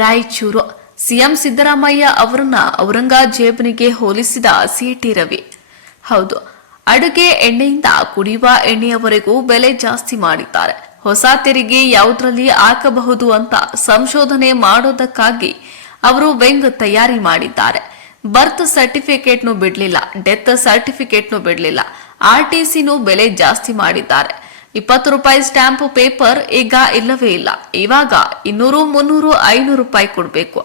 Raichur. CM Siddaramaiah ಅವರನ್ನ ಔರಂಗಜೇಬನಿಗೆ ಹೋಲಿಸಿದ city Ravi. ಹೌದು, ಅಡುಗೆ ಎಣ್ಣೆಯಿಂದ ಕುಡಿಯುವ ಎಣ್ಣೆಯವರೆಗೂ ಬೆಲೆ ಜಾಸ್ತಿ ಮಾಡಿದ್ದಾರೆ. ಹೊಸ ತೆರಿಗೆ ಯಾವುದರಲ್ಲಿ ಹಾಕಬಹುದು ಅಂತ ಸಂಶೋಧನೆ ಮಾಡೋದಕ್ಕಾಗಿ ಅವರು ವೆಂಗ್ ತಯಾರಿ ಮಾಡಿದ್ದಾರೆ. ಬರ್ತ್ ಸರ್ಟಿಫಿಕೇಟ್ನು ಬಿಡಲಿಲ್ಲ, ಡೆತ್ ಸರ್ಟಿಫಿಕೇಟ್ನು ಬಿಡ್ಲಿಲ್ಲ. ಆರ್ಟಿಸಿನೂ ಬೆಲೆ ಜಾಸ್ತಿ ಮಾಡಿದ್ದಾರೆ. ಇಪ್ಪತ್ತು ರೂಪಾಯಿ ಸ್ಟ್ಯಾಂಪ್ ಪೇಪರ್ ಈಗ ಇಲ್ಲವೇ ಇಲ್ಲ. ಇವಾಗ ಇನ್ನೂರು, ಮುನ್ನೂರು, ಐನೂರು ರೂಪಾಯಿ ಕೊಡಬೇಕು.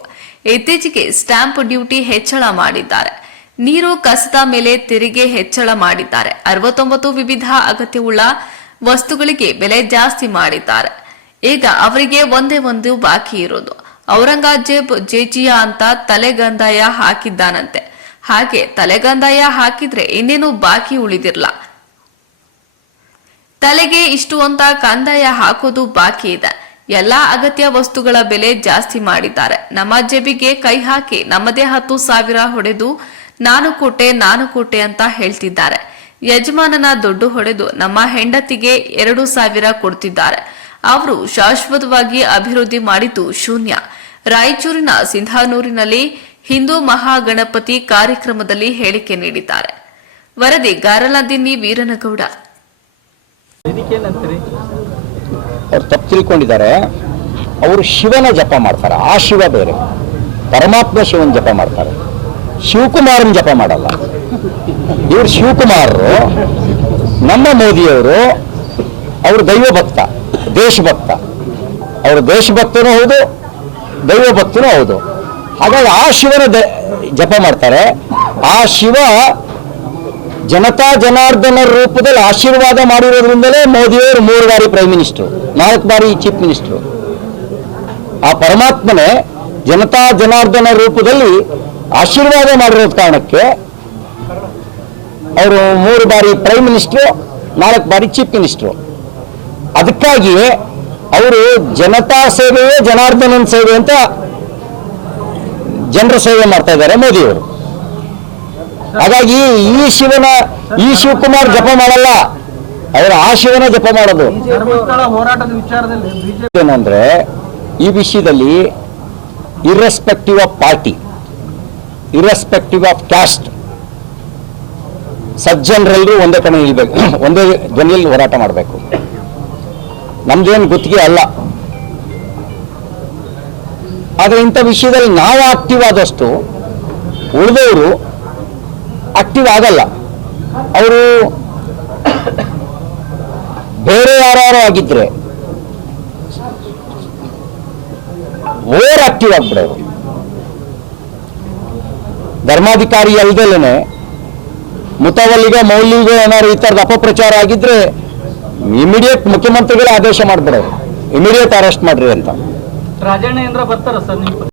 ಇತ್ತೀಚೆಗೆ ಸ್ಟ್ಯಾಂಪ್ ಡ್ಯೂಟಿ ಹೆಚ್ಚಳ ಮಾಡಿದ್ದಾರೆ. ನೀರು ಕಸದ ಮೇಲೆ ತೆರಿಗೆ ಹೆಚ್ಚಳ ಮಾಡಿದ್ದಾರೆ. ಅರವತ್ತೊಂಬತ್ತು ವಿವಿಧ ಅಗತ್ಯವುಳ್ಳ ವಸ್ತುಗಳಿಗೆ ಬೆಲೆ ಜಾಸ್ತಿ ಮಾಡಿದ್ದಾರೆ. ಈಗ ಅವರಿಗೆ ಒಂದೇ ಒಂದು ಬಾಕಿ ಇರೋದು. ಔರಂಗಜೇಬ್ ಜೇಜಿಯಾ ಅಂತ ತಲೆಗಂದಾಯ ಹಾಕಿದ್ದಾನಂತೆ. ಹಾಗೆ ತಲೆಗಂದಾಯ ಹಾಕಿದ್ರೆ ಇನ್ನೇನು ಬಾಕಿ ಉಳಿದಿರ್ಲ ತಲೆಗೆ ಇಷ್ಟು ಅಂತ ಕಂದಾಯ ಹಾಕೋದು ಬಾಕಿ ಇದೆ. ಎಲ್ಲಾ ಅಗತ್ಯ ವಸ್ತುಗಳ ಬೆಲೆ ಜಾಸ್ತಿ ಮಾಡಿದ್ದಾರೆ. ನಮ್ಮ ಜೇಬಿಗೆ ಕೈ ಹಾಕಿ ನಮ್ಮದೇ ಹತ್ತು ಸಾವಿರ ಹೊಡೆದು ನಾನು ಕೊಟ್ಟೆ ನಾನು ಕೊಟ್ಟೆ ಅಂತ ಹೇಳ್ತಿದ್ದಾರೆ. ಯಜಮಾನನ ದುಡ್ಡು ಹೊಡೆದು ನಮ್ಮ ಹೆಂಡತಿಗೆ ಎರಡು ಸಾವಿರ ಕೊಡ್ತಿದ್ದಾರೆ. ಅವರು ಶಾಶ್ವತವಾಗಿ ಅಭಿವೃದ್ಧಿ ಮಾಡಿದ್ದು ಶೂನ್ಯ. ರಾಯಚೂರಿನ ಸಿಂಧಾನೂರಿನಲ್ಲಿ ಹಿಂದೂ ಮಹಾಗಣಪತಿ ಕಾರ್ಯಕ್ರಮದಲ್ಲಿ ಹೇಳಿಕೆ ನೀಡಿದ್ದಾರೆ. ವರದಿ ಗಾರಲಾದಿನಿ ವೀರನಗೌಡ. ಅವ್ರು ತಪ್ಪು ತಿಳ್ಕೊಂಡಿದ್ದಾರೆ. ಅವರು ಶಿವನ ಜಪ ಮಾಡ್ತಾರೆ. ಆ ಶಿವ ಬೇರೆ. ಪರಮಾತ್ಮ ಶಿವನ ಜಪ ಮಾಡ್ತಾರೆ. ಶಿವಕುಮಾರನ ಜಪ ಮಾಡಲ್ಲ. ಇವರು ಶಿವಕುಮಾರರು, ನಮ್ಮ ಮೋದಿಯವರು, ಅವರು ದೈವ ಭಕ್ತ ದೇಶಭಕ್ತ. ಅವರು ದೇಶಭಕ್ತನೂ ಹೌದು ದೈವ ಭಕ್ತನೂ ಹೌದು. ಹಾಗಾಗಿ ಆ ಶಿವನ ಜಪ ಮಾಡ್ತಾರೆ. ಆ ಶಿವ ಜನತಾ ಜನಾರ್ದನ ರೂಪದಲ್ಲಿ ಆಶೀರ್ವಾದ ಮಾಡಿರೋದ್ರಿಂದಲೇ ಮೋದಿಯವರು ಮೂರು ಬಾರಿ ಪ್ರೈಮ್ ಮಿನಿಸ್ಟರ್ ನಾಲ್ಕು ಬಾರಿ ಚೀಫ್ ಮಿನಿಸ್ಟರ್ ಆ ಪರಮಾತ್ಮನೇ ಜನತಾ ಜನಾರ್ದನ ರೂಪದಲ್ಲಿ ಆಶೀರ್ವಾದ ಮಾಡಿರೋದ್ ಕಾರಣಕ್ಕೆ ಅವರು ಮೂರು ಬಾರಿ ಪ್ರೈಮ್ ಮಿನಿಸ್ಟರ್ ನಾಲ್ಕು ಬಾರಿ ಚೀಫ್ ಮಿನಿಸ್ಟರ್ ಅದಕ್ಕಾಗಿಯೇ ಅವರು ಜನತಾ ಸೇವೆಯೇ ಜನಾರ್ದನನ್ ಸೇವೆ ಅಂತ ಜನರ ಸೇವೆ ಮಾಡ್ತಾ ಇದ್ದಾರೆ ಮೋದಿಯವರು. ಹಾಗಾಗಿ ಈ ಶಿವನ, ಈ ಶಿವಕುಮಾರ್ ಜಪ ಮಾಡಲ್ಲ. ಅವರು ಆ ಶಿವನ ಜಪ ಮಾಡೋದು. ಏನಂದ್ರೆ, ಈ ವಿಷಯದಲ್ಲಿ irrespective of party irrespective of caste ಸಜ್ಜನರೆಲ್ಲರೂ ಒಂದೇ ಕಡೆ ನಿಲ್ಬೇಕು ಒಂದೇ ಧ್ವನಿಯಲ್ಲಿ ಹೋರಾಟ ಮಾಡಬೇಕು. ನಮ್ದೇನು ಗುತ್ತಿಗೆ ಅಲ್ಲ. ಆದರೆ ಇಂಥ ವಿಷಯದಲ್ಲಿ ನಾವು ಆಕ್ಟಿವ್ ಆದಷ್ಟು ಉಳಿದವರು ಆಕ್ಟಿವ್ ಆಗಲ್ಲ. ಅವರು ಬೇರೆ ಯಾರ್ಯಾರು ಆಗಿದ್ರೆ ಓವರ್ ಆಕ್ಟಿವ್ ಆಗ್ಬಿಡೋರು. ಧರ್ಮಾಧಿಕಾರಿ ಅಲ್ದಲೇನೆ ಮುತವಲ್ಲಿಗೆ ಮೌಲ್ಯಿಗೆ ಏನಾದ್ರು ಈ ಥರದ ಅಪಪ್ರಚಾರ ಆಗಿದ್ರೆ ಇಮಿಡಿಯೇಟ್ ಮುಖ್ಯಮಂತ್ರಿಗಳೇ ಆದೇಶ ಮಾಡ್ಬಿಡೋರು. ಇಮಿಡಿಯೇಟ್ ಅರೆಸ್ಟ್ ಮಾಡ್ರಿ ಅಂತ. ಏನಾರ ಬರ್ತಾರ ಸರ್